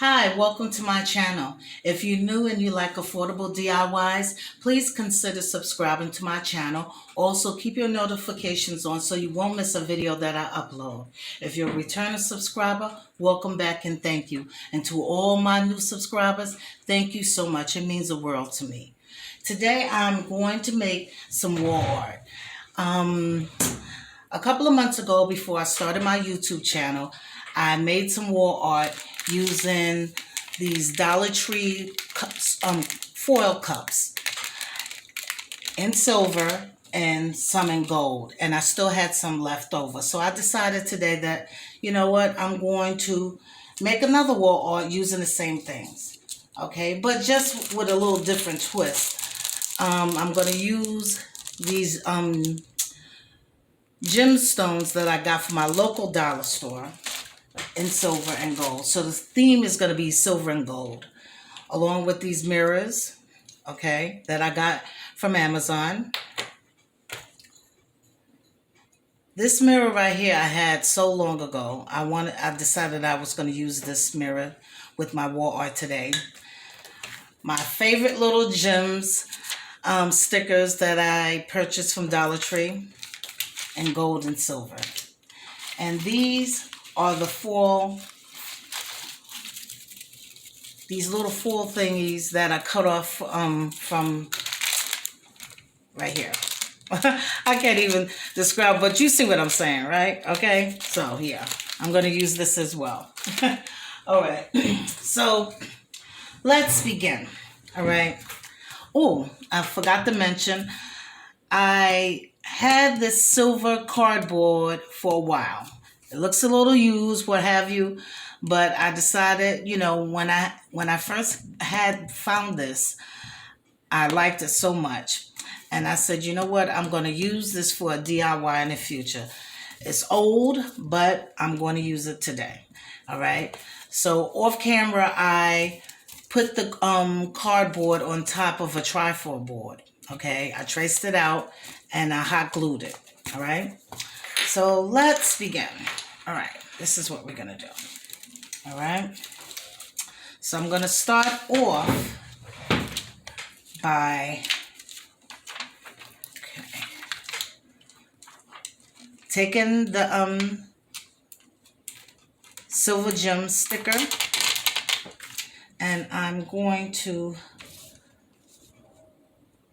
Hi, welcome to my channel. If you're new and you like affordable DIYs, please consider subscribing to my channel. Also, keep your notifications on so you won't miss a video that I upload. If you're a returning subscriber, welcome back and thank you. And to all my new subscribers, thank you so much. It means the world to me. Today, I'm going to make some wall art. A couple of months ago, before I started my YouTube channel, I made some wall art using these Dollar Tree cups, foil cups in silver and some in gold. And I still had some left over. So I decided today that, you know what, I'm going to make another wall art using the same things. Okay, but just with a little different twist. I'm going to use these gemstones that I got from my local dollar store in silver and gold. So the theme is going to be silver and gold, along with these mirrors, okay, that I got from Amazon. This mirror right here I had so long ago. I decided I was going to use this mirror with my wall art today. My favorite little gems stickers that I purchased from Dollar Tree in gold and silver. And these are the these little foil thingies that I cut off from right here. I can't even describe, but you see what I'm saying, right? Okay, so yeah, I'm going to use this as well. All right, so let's begin. All right. Oh, I forgot to mention, I had this silver cardboard for a while. It looks a little used, what have you, but I decided, when I first had found this, I liked it so much. And I said, you know what? I'm going to use this for a DIY in the future. It's old, but I'm going to use it today. All right. So off camera, I put the cardboard on top of a trifoil board. Okay. I traced it out and I hot glued it. All right. So let's begin. All right. This is what we're going to do. All right. So I'm going to start off by taking the silver gem sticker, and I'm going to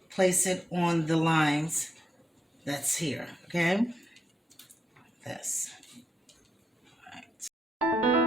place it on the lines that's here, okay? This. All right.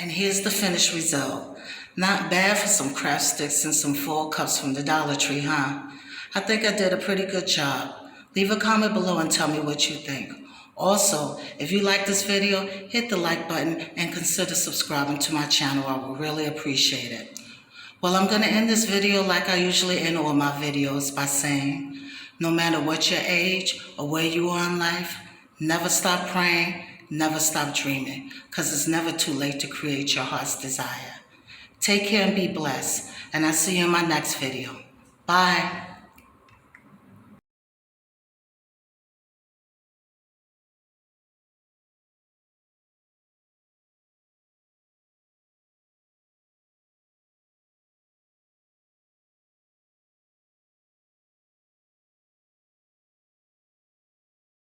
And here's the finished result. Not bad for some craft sticks and some fall cups from the Dollar Tree, huh? I think I did a pretty good job. Leave a comment below and tell me what you think. Also, if you like this video, hit the like button and consider subscribing to my channel. I would really appreciate it. Well, I'm going to end this video like I usually end all my videos by saying, no matter what your age or where you are in life, never stop praying, never stop dreaming, because it's never too late to create your heart's desire. Take care and be blessed, and I'll see you in my next video. Bye.